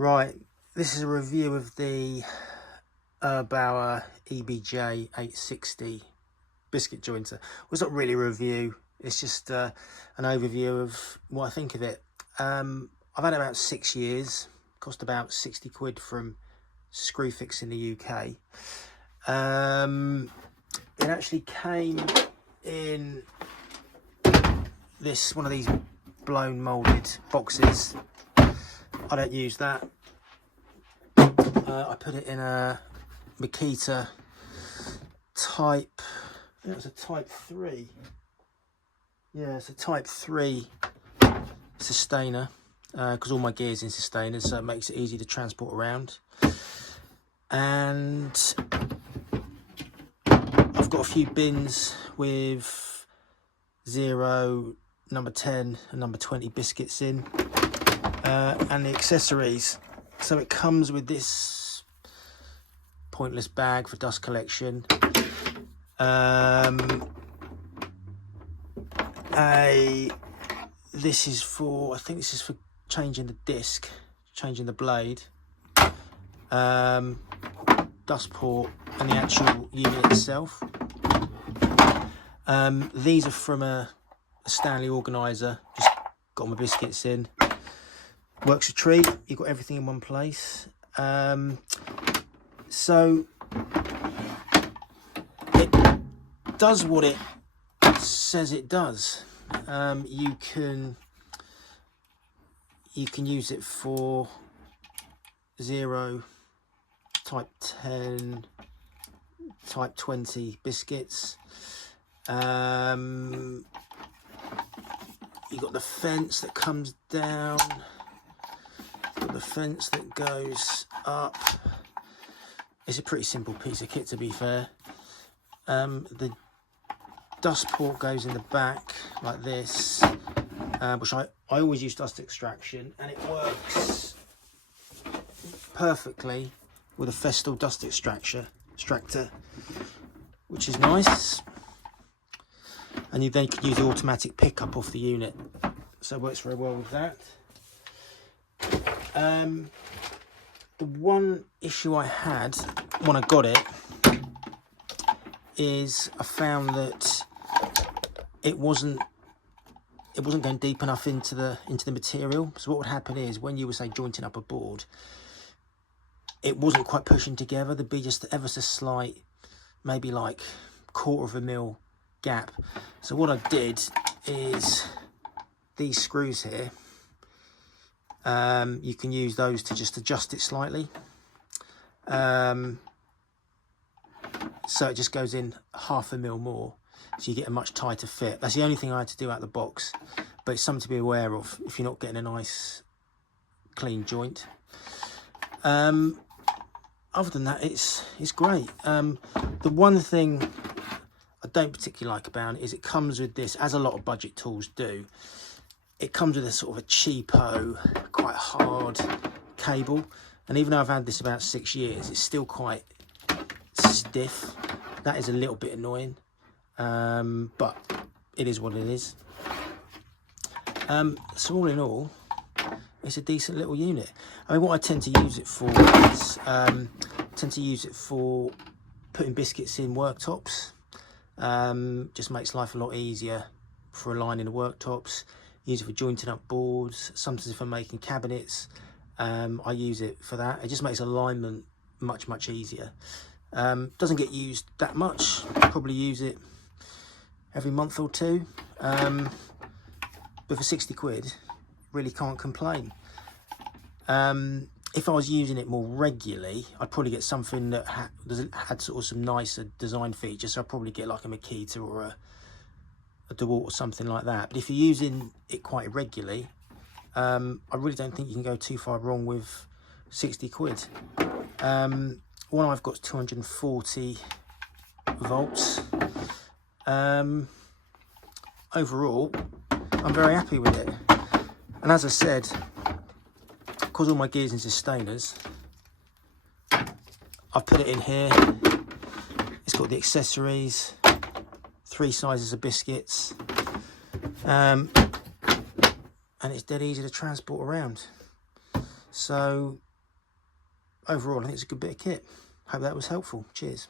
Right, this is a review of the Erbauer EBJ860 Biscuit Jointer. Well, it's not really a review, it's just an overview of what I think of it. I've had it about 6 years, cost about 60 quid from Screwfix in the UK. It actually came in one of these blown moulded boxes. I don't use that. I put it in a Makita type, I think it was a type 3. Yeah, it's a type 3 sustainer, because all my gear's in sustainers, so it makes it easy to transport around. And I've got a few bins with 0, number 10 and number 20 biscuits in, and the accessories. So it comes with this pointless bag for dust collection, this is for, I think this is for changing the disc, changing the blade, dust port, and the actual unit itself. These are from a Stanley organiser, just got my biscuits in. Works a treat, you've got everything in one place. So it does what it says it does. You can use it for 0, type 10, type 20 biscuits. You've got the fence that comes down, got the fence that goes up. It's a pretty simple piece of kit, to be fair. The dust port goes in the back like this, which I always use dust extraction, and it works perfectly with a Festool dust extractor, which is nice. And you then can use the automatic pickup off the unit, so it works very well with that. The one issue I had when I got it is I found that it wasn't going deep enough into the material. So what would happen is, when you were, say, jointing up a board, it wasn't quite pushing together. There'd be just ever so slight, maybe like 1/4 mil gap. So what I did is, these screws here, you can use those to just adjust it slightly, so it just goes in 1/2 mil more, so you get a much tighter fit. That's the only thing I had to do out of the box, but it's something to be aware of if you're not getting a nice clean joint. Other than that, it's great. The one thing I don't particularly like about it is it comes with this, as a lot of budget tools do, it comes with a sort of a cheapo, quite hard cable. And even though I've had this about 6 years, it's still quite stiff. That is a little bit annoying, but it is what it is. So all in all, it's a decent little unit. I mean, what I tend to use it for is, putting biscuits in worktops. Just makes life a lot easier for aligning the worktops. Use it for jointing up boards, sometimes for making cabinets. I use it for that. It just makes alignment much easier. Doesn't get used that much. Probably use it every month or two. But for 60 quid, really can't complain. If I was using it more regularly, I'd probably get something that had sort of some nicer design features. So I'd probably get like a Makita or a DeWalt or something like that. But if you're using it quite irregularly, I really don't think you can go too far wrong with 60 quid. One I've got is 240 volts. Overall, I'm very happy with it. And as I said, because all my gear's in sustainers, I've put it in here. It's got the accessories, 3 sizes of biscuits, and it's dead easy to transport around. So overall, I think it's a good bit of kit. Hope that was helpful. Cheers.